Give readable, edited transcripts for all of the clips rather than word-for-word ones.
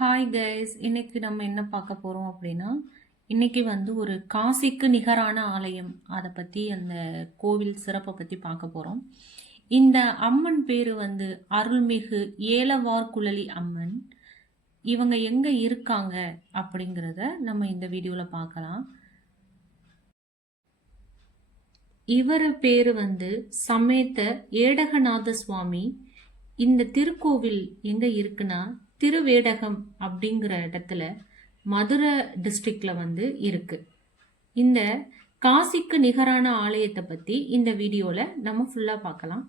Hi guys, இன்னைக்கு நம்ம என்ன பார்க்க போறோம் அப்படின்னா, இன்னைக்கு ஒரு காசிக்கு நிகரான ஆலயம், அதை பத்தி அந்த கோவில் சிறப்பை பத்தி பார்க்க போறோம். இந்த அம்மன் பேரு அருள்மிகு ஏலவார்குழலி அம்மன். இவங்க எங்க இருக்காங்க அப்படிங்கிறத நம்ம இந்த வீடியோல பார்க்கலாம். இவர் பேரு சமேத ஏடகநாத சுவாமி. இந்த திருக்கோவில் எங்க இருக்குன்னா திருவேடகம் அப்படிங்கிற இடத்துல மதுரை டிஸ்ட்ரிக்ட்ல இருக்கு. இந்த காசிக்கு நிகரான ஆலயத்தை பத்தி இந்த வீடியோல நம்ம ஃபுல்லா பார்க்கலாம்.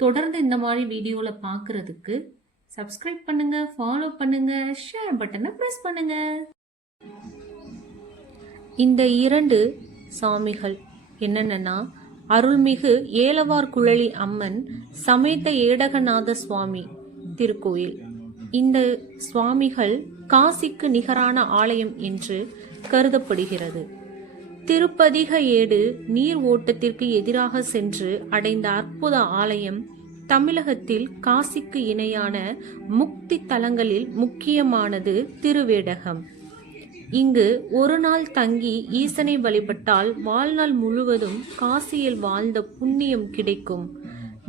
தொடர்ந்து இந்த மாதிரி வீடியோல பார்க்கறதுக்கு சப்ஸ்கிரைப் பண்ணுங்க, ஃபாலோ பண்ணுங்க, ஷேர் பட்டனை பிரஸ் பண்ணுங்க. இந்த இரண்டு சாமிகள் என்னென்னா அருள்மிகு ஏலவார்குழலி அம்மன் சமேத ஏடகநாத சுவாமி திருக்கோயில். இந்த சுவாமிகள் காசிக்கு நிகரான ஆலயம் என்று கருதப்படுகிறது. திருப்பதிக ஏடு நீர் ஓட்டத்திற்கு எதிராக சென்று அடைந்த அற்புத ஆலயம் தமிழகத்தில் காசிக்கு இணையான முக்தி தலங்களில் முக்கியமானது திருவேடகம். இங்கு ஒரு நாள் தங்கி ஈசனை வழிபட்டால் வாழ்நாள் முழுவதும் காசியில் வாழ்ந்த புண்ணியம் கிடைக்கும்.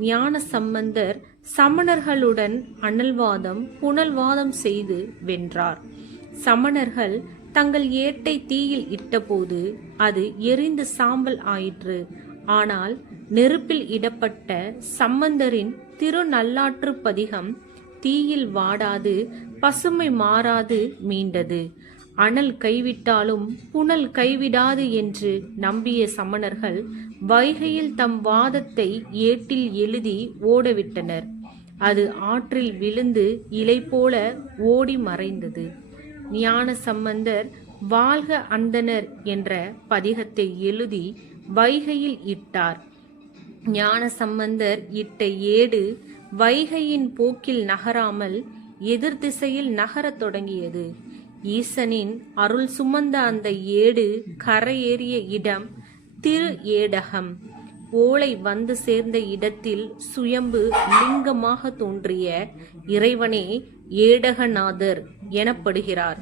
ஞான சம்பந்தர் சமணர்களுடன் அனல்வாதம் புனல்வாதம் செய்து வென்றார். சமணர்கள் தங்கள் ஏட்டை தீயில் இட்டபோது அது எரிந்து சாம்பல் ஆயிற்று. ஆனால் நெருப்பில் இடப்பட்ட சம்பந்தரின் திருநள்ளாற்று பதிகம் தீயில் வாடாது பசுமை மாறாது மீண்டது. அனல் கைவிட்டாலும் புனல் கைவிடாது என்று நம்பிய சமணர்கள் வைகையில் தம் வாதத்தை ஏட்டில் எழுதி ஓடவிட்டனர். அது ஆற்றில் விழுந்து இலை போல ஓடி மறைந்தது. ஞான சம்பந்தர் வாழ்க அந்தனர் என்ற பதிகத்தை எழுதி வைகையில் இட்டார். ஞான சம்பந்தர் இட்ட ஏடு வைகையின் போக்கில் நகராமல் எதிர் திசையில் நகரத் தொடங்கியது. ஈசனின் அருள் சுமந்த அந்த ஏடு கரையேறிய இடம் திரு ஏடகம். ஓலை வந்து சேர்ந்த இடத்தில் சுயம்பு லிங்கமாக தோன்றிய இறைவனே ஏடகநாதர் எனப்படுகிறார்.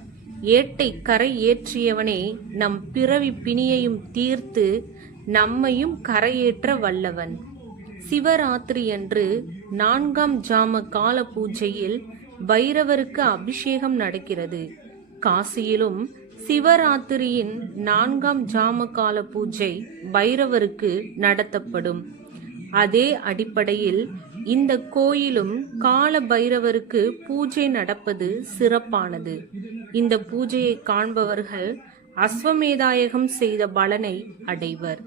ஏட்டை கரை ஏற்றியவனே நம் பிறவி பிணியையும் தீர்த்து நம்மையும் கரையேற்ற வல்லவன். சிவராத்திரி அன்று 4ஆம் ஜாம கால பூஜையில் பைரவருக்கு அபிஷேகம் நடக்கிறது. காசியிலும் சிவராத்திரியின் 4ஆம் ஜாம கால பூஜை பைரவருக்கு நடத்தப்படும். அதே அடிப்படையில் இந்த கோயிலும் கால பைரவருக்கு பூஜை நடப்பது சிறப்பானது. இந்த பூஜையை காண்பவர்கள் அஸ்வமேதாயகம் செய்த பலனை அடைவர்.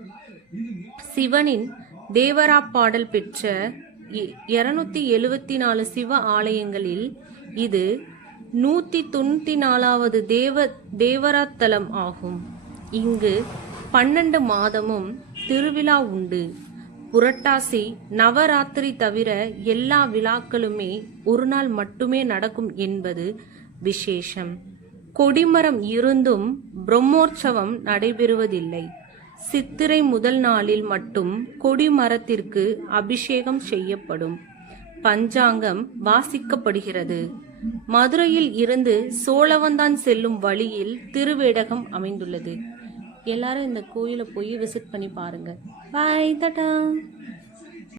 சிவனின் தேவராப்பாடல் பெற்ற 274 சிவ ஆலயங்களில் இது 194வது தேவராத்தலம் ஆகும். இங்கு 12 மாதமும் திருவிழா உண்டு. புரட்டாசி நவராத்திரி தவிர எல்லா விழாக்களுமே ஒரு நாள் மட்டுமே நடக்கும் என்பது விசேஷம். கொடிமரம் இருந்தும் பிரம்மோற்சவம் நடைபெறுவதில்லை. சித்திரை முதல் நாளில் மட்டும் கொடிமரத்திற்கு அபிஷேகம் செய்யப்படும். பஞ்சாங்கம் வாசிக்கப்படுகிறது. மதுரையில் இருந்து சோழவந்தான் செல்லும் வழியில் திருவேடகம் அமைந்துள்ளது. எல்லாரும் இந்த கோயிலை போய் விசிட் பண்ணி பாருங்க. பாய், டாடா.